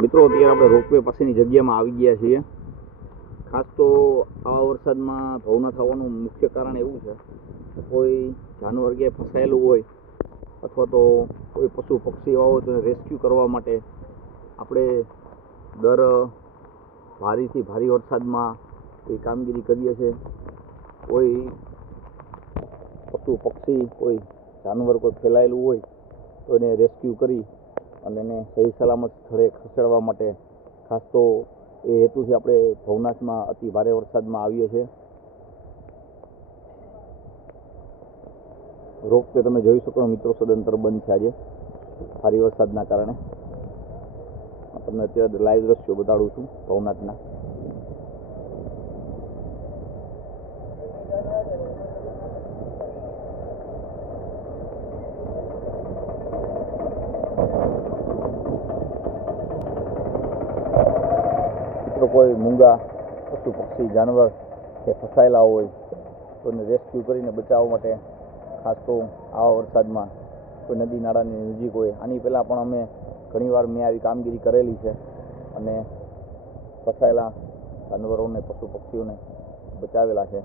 મિત્રો, અત્યારે આપણે રોપવે પાસેની જગ્યામાં આવી ગયા છીએ. ખાસ તો આવા વરસાદમાં ભવના થવાનું મુખ્ય કારણ એવું છે કોઈ જાનવર કે ફસાયેલું હોય અથવા તો કોઈ પશુ પક્ષી એવા હોય તો રેસ્ક્યુ કરવા માટે આપણે દર ભારેથી ભારે વરસાદમાં એ કામગીરી કરીએ છીએ. કોઈ પશુ પક્ષી, કોઈ જાનવર કોઈ ફેલાયેલું હોય તો એને રેસ્ક્યુ કરી અને એને સહી સલામત સ્થળે ખસેડવા માટે ખાસ તો એ હેતુથી આપણે ભવનાથમાં અતિ ભારે વરસાદમાં આવીએ છીએ. રોપવે તમે જોઈ શકો મિત્રો, સદંતર બંધ છે આજે. ભારે વરસાદના કારણે. તમને અત્યારે લાઈવ દ્રશ્યો બતાડું છું ભવનાથના. મિત્રો, કોઈ મૂંગા, પશુ પક્ષી, જાનવર કે ફસાયેલા હોય એને રેસ્ક્યુ કરીને બચાવવા માટે ખાસ તો આવા વરસાદમાં કોઈ નદી નાળાની નજીક હોય, આની પહેલાં પણ અમે ઘણીવાર મેં આવી કામગીરી કરેલી છે અને ફસાયેલા જાનવરોને, પશુ પક્ષીઓને બચાવેલા છે.